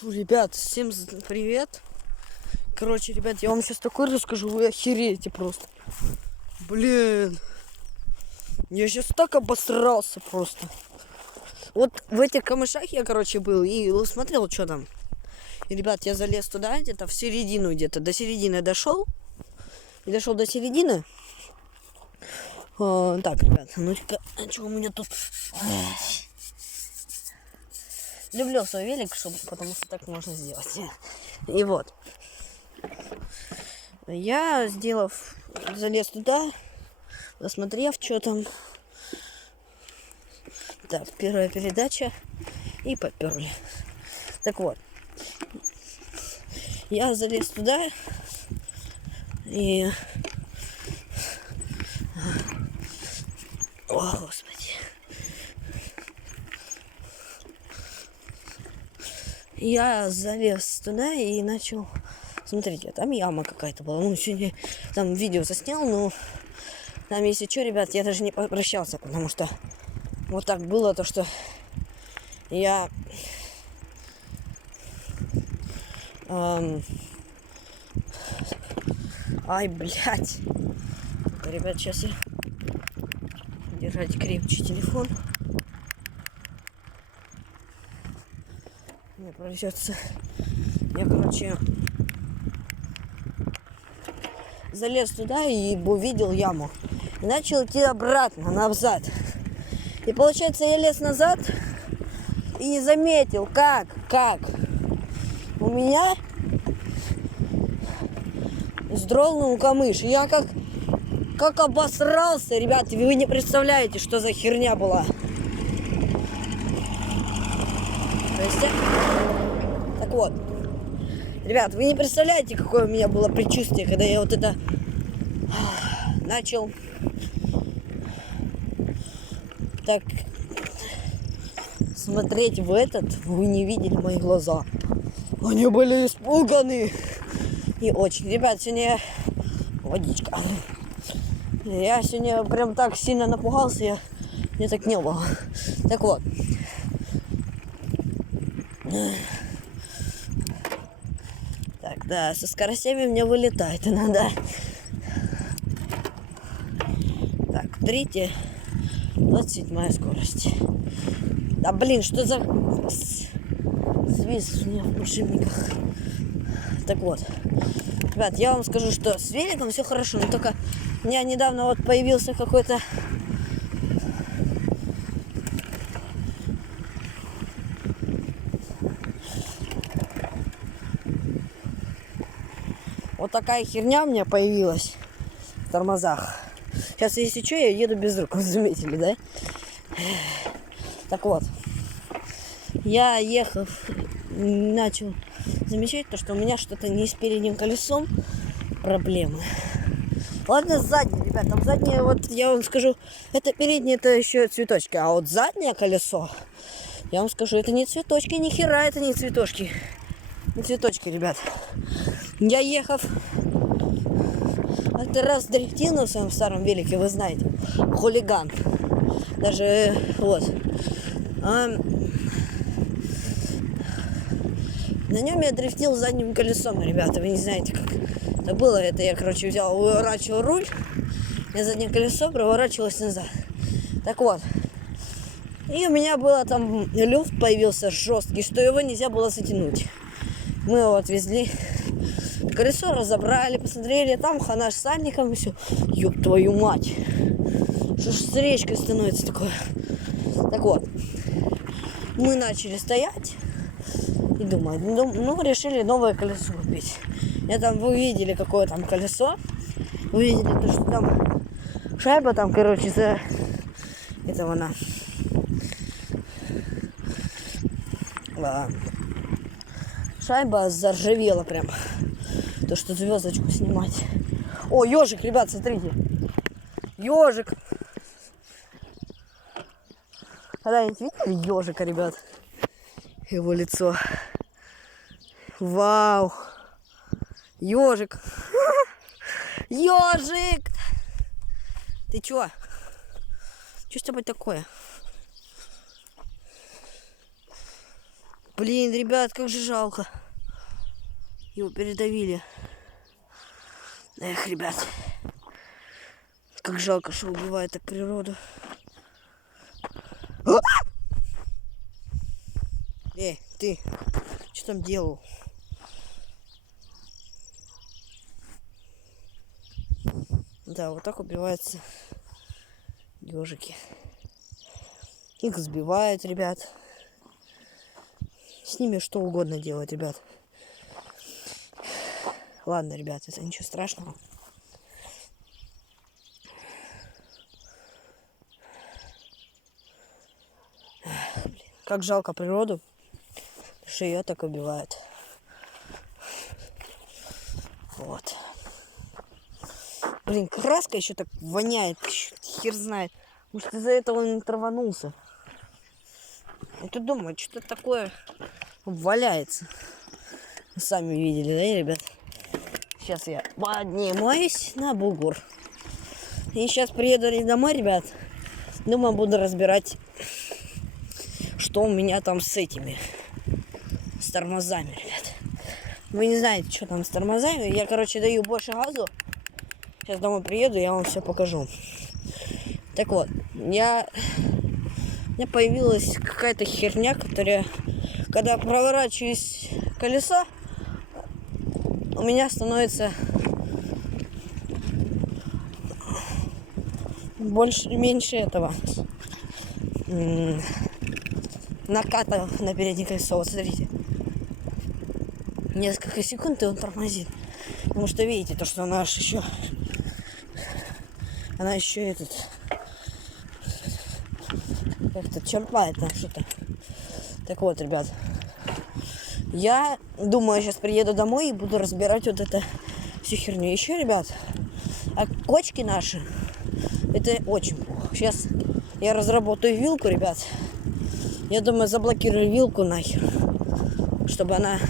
Фу, ребят, всем привет. Короче, ребят, я вам сейчас такое расскажу, вы охереете просто. Блин, я сейчас так обосрался просто. Вот в этих камышах я, короче, был и смотрел, что там. И, ребят, я залез туда где-то в середину, где-то до середины дошел. И дошел до середины. Так, ребят, ну-ка, что у меня тут... Люблю свой велик, потому что так можно сделать. И вот. Я, залез туда, посмотрев, что там. Так, первая передача. И поперли. Так вот. Я залез туда. И... О, Господи. Я залез туда и начал... Смотрите, там яма какая-то была. Ну, сегодня там видео заснял, но... Там, если что, ребят, я даже не попрощался, потому что... Вот так было то, что... Я... Ай, блядь. Ребят, сейчас я... Держать крепче телефон. Мне придется... Я, короче... Залез туда и увидел яму. И начал идти обратно, назад. И получается, я лез назад и не заметил, как у меня сдрогнул камыш. И я как обосрался, ребята, вы не представляете, что за херня была. Так вот, ребят, вы не представляете, какое у меня было предчувствие, когда я вот это начал так смотреть в этот, вы не видели мои глаза. Они были испуганы. И очень. Ребят, сегодня водичка. Я сегодня прям так сильно напугался, мне так не было. Так вот. Так, да, со скоростями мне вылетает иногда. Так, 27 скорость. Да блин, что за свист у меня в подшипниках. Так вот. Ребят, я вам скажу, что с великом все хорошо, но только у меня недавно вот появился какой-то вот такая херня у меня появилась в тормозах. Сейчас, если что, я еду без рук, вы заметили, да? Так вот, я ехал, начал замечать то, что у меня что-то не с передним колесом проблемы. Ладно, заднее, ребят, там заднее, вот я вам скажу, это переднее, это еще цветочки, а вот заднее колесо, я вам скажу, это не цветочки, ни хера, это не цветочки. Не цветочки, ребят. Я ехав как-то раз дрифтил на своем старом велике, вы знаете, хулиган. Даже вот. На нем я дрифтил задним колесом, ребята, вы не знаете, как это было. Это я, короче, взял, выворачивал руль, и заднее колесо проворачивалось назад. Так вот. И у меня было там люфт появился жесткий, что его нельзя было затянуть. Мы его отвезли, колесо разобрали, посмотрели, там хана с сальником и все. Ёб твою мать. Что ж с речкой становится такое? Так вот. Мы начали стоять и думать, ну, решили новое колесо купить. Я там, вы видели, какое там колесо. Вы видели то, что там шайба там, короче, за этого она. Шайба заржавела прям. То, что звездочку снимать. О, ежик, ребят, смотрите. Ежик. Когда-нибудь видели ежика, ребят? Его лицо. Вау. Ежик. Ежик. Ты чё? Что с тобой такое? Блин, ребят, как же жалко. Его передавили. Эх, ребят. Как жалко, что убивает так природу. Эй, ты, что там делал? Да, вот так убиваются ежики. Их сбивают, ребят. С ними что угодно делать, ребят. Ладно, ребят, это ничего страшного. Блин, как жалко природу, что ее так убивают. Вот. Блин, краска еще так воняет, хер знает. Может, из-за этого он траванулся. Я тут думаю, что-то такое валяется. Вы сами видели, да, ребят? Сейчас я поднимаюсь на бугор. И сейчас приеду домой, ребят. Думаю, буду разбирать, что у меня там с этими, с тормозами, ребят. Вы не знаете, что там с тормозами. Я, короче, даю больше газу. Сейчас домой приеду, я вам все покажу. Так вот, у меня появилась какая-то херня, которая, когда проворачиваюсь колесо, у меня становится меньше этого наката на переднее колесо. Вот смотрите, несколько секунд и он тормозит, потому что видите то, что она еще как-то черпает там что-то. Так вот, ребят, я думаю, сейчас приеду домой и буду разбирать вот это всю херню. Еще, ребят, а кочки наши, это очень плохо. Сейчас я разработаю вилку, ребят. Я думаю, заблокирую вилку нахер, чтобы она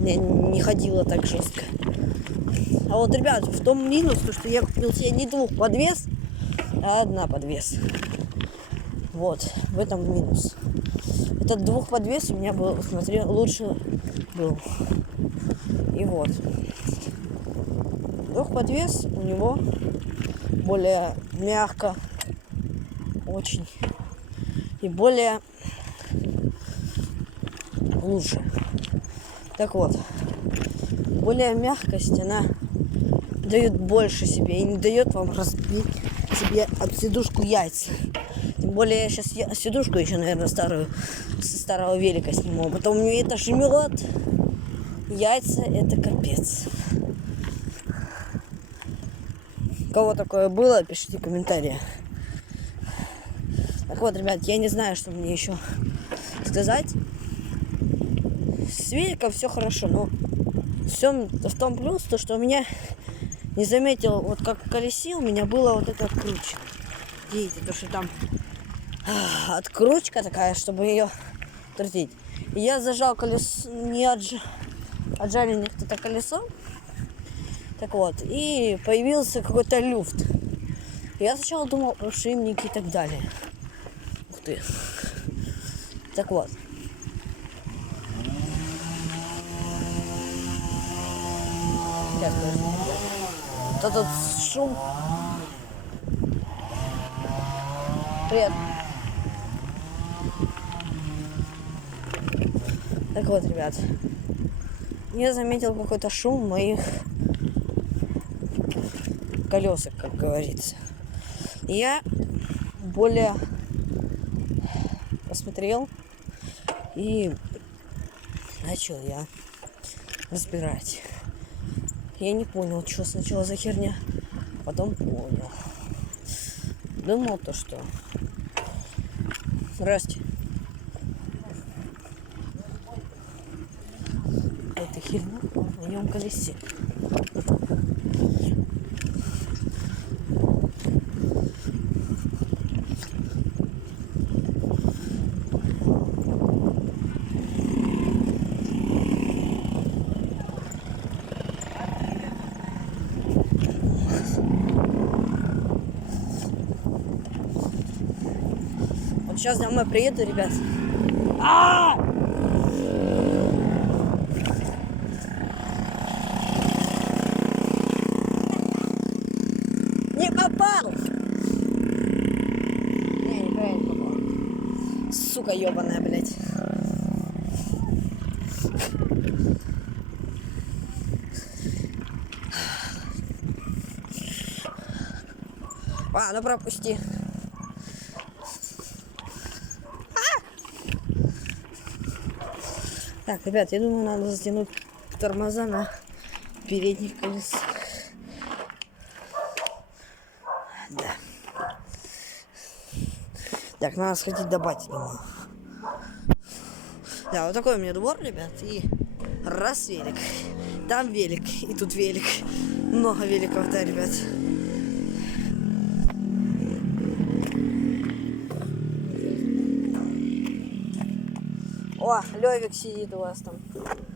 не ходила так жестко. А вот, ребят, в том минус, то, что я купил себе не двух подвес, а одна подвес. Вот, в этом минус. Этот двухподвес у меня был, смотри, лучше был. И вот. Двухподвес у него более мягко, очень. И более лучше. Так вот, более мягкость, она дает больше себе и не дает вам разбить себе об сидушку яйца. Тем более я сейчас сидушку еще, наверное, со старого велика сниму. Потом мне это жмет. Яйца это капец. У кого такое было, пишите в комментариях. Так вот, ребят, я не знаю, что мне еще сказать. С великом все хорошо, но в том плюс, то, что у меня не заметил, вот как в колесе у меня было вот это откручено. Видите, то, что там откручка такая, чтобы ее крутить. И я зажал колесо, не отжали это колесо. Так вот, и появился какой-то люфт. Я сначала думал про шимники и так далее. Ух ты. Так вот. Вот этот шум. Привет. Так вот, ребят. Я заметил какой-то шум в моих колесах, как говорится. Я более посмотрел и начал я разбирать. Я не понял, что сначала за херня, потом понял. Думал то, что... Здрасте. Это херня в моем колесе. Сейчас домой приеду, ребят. сука ебаная, блядь. А, ну пропусти. Так, ребят, я думаю, надо затянуть тормоза на передних колесах. Да. Так, надо сходить до бати, думаю. Да, вот такой у меня двор, ребят, и раз велик, там велик, и тут велик. Много великов, да, ребят. О, Левик сидит у вас там.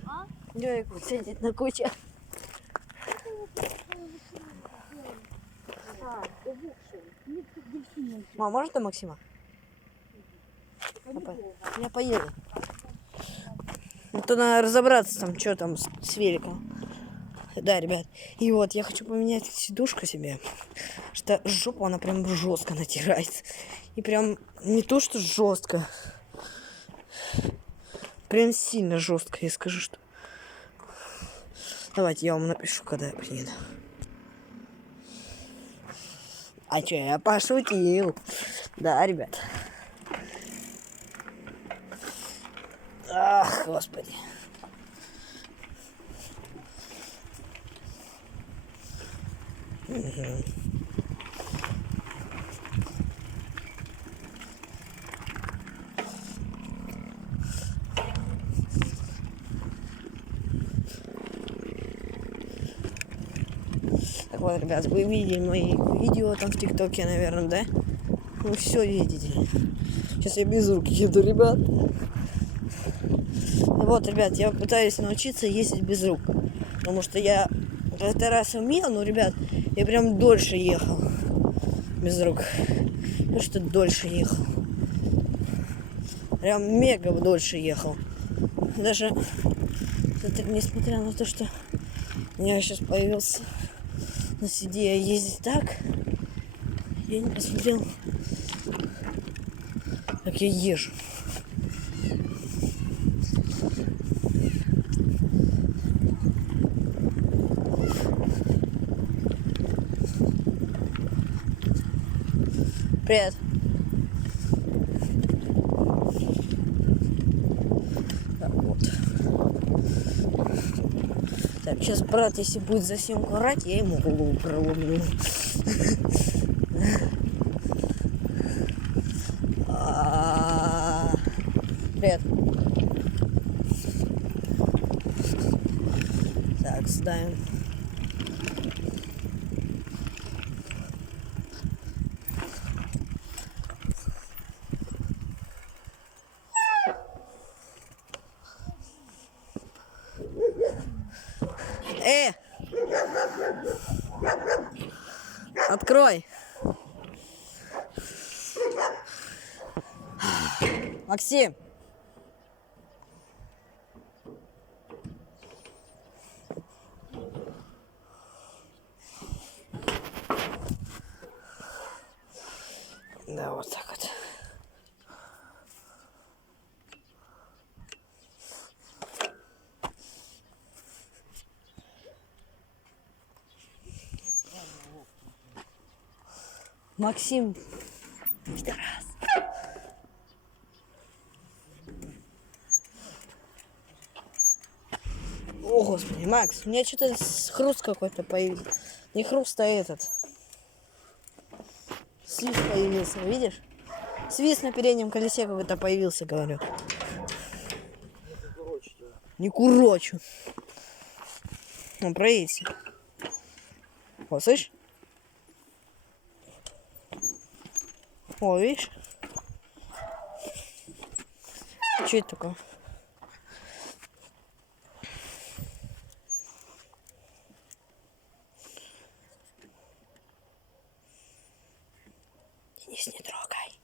А? Левик вот сидит на куче. Мам, может ты Максима? Я поеду. Ну, то надо разобраться там, что там с великом. Да, ребят. И вот, я хочу поменять сидушку себе. Что жопу она прям жестко натирает. И прям не то, что жестко. Прям сильно жестко, я скажу, что. Давайте я вам напишу, когда я приеду. А чё, я пошутил. Да, ребят. Ах, господи. Угу. Так вот, ребят, вы видели мои видео там в ТикТоке, наверное, да? Вы все видите. Сейчас я без рук еду, ребят. Вот, ребят, я пытаюсь научиться ездить без рук. Потому что я как-то раз умел, но, ребят, я прям дольше ехал без рук. Потому что дольше ехал. Прям мега дольше ехал. Даже несмотря на то, что у меня сейчас появился на CD ездить так, я не посмотрел, как я езжу. Привет. Так, вот. Так, сейчас брат, если будет за съемку орать, я ему голову проломлю. Привет. Так, ставим. Открой. Максим. Да, вот так вот. Максим. Пидорас. О, господи, Макс, у меня что-то хруст какой-то появился. Не хруст, а этот. Свист появился, видишь? Свист на переднем колесе какой-то появился, говорю. Не курочу. Ну, проедься. О, слышь? О, видишь? Что это такое? Денис, не трогай.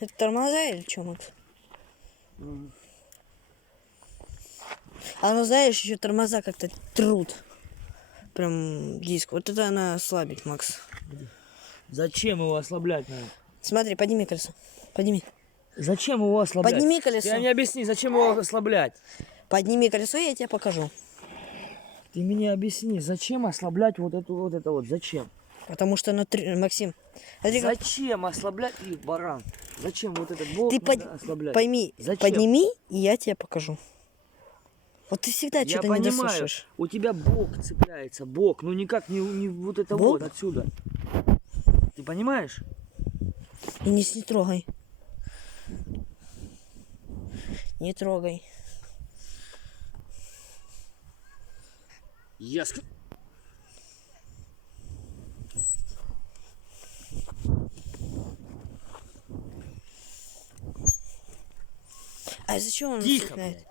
Это тормоза или что, Макс? А ну знаешь, еще тормоза как-то трут. Прям диск. Вот это она слабить, Макс. Зачем его ослаблять надо? Смотри, подними колесо. Подними. Зачем его ослаблять? Подними колесо. Ты мне объясни, зачем его ослаблять? Подними колесо, я тебе покажу. Ты мне объясни, зачем ослаблять вот это вот, зачем? Потому что внутри, Максим, смотри, как- Зачем ослаблять, и баран? Зачем вот этот болт ты надо ослаблять? пойми, Зачем? подними, и я тебе покажу. Вот ты всегда Я что-то не понимаю, дослушаешь. у тебя бок цепляется, бок, ну никак не вот это Бок? вот отсюда. Ты понимаешь? И не трогай. Не трогай. Я А зачем он Тихо, цепляет? блядь.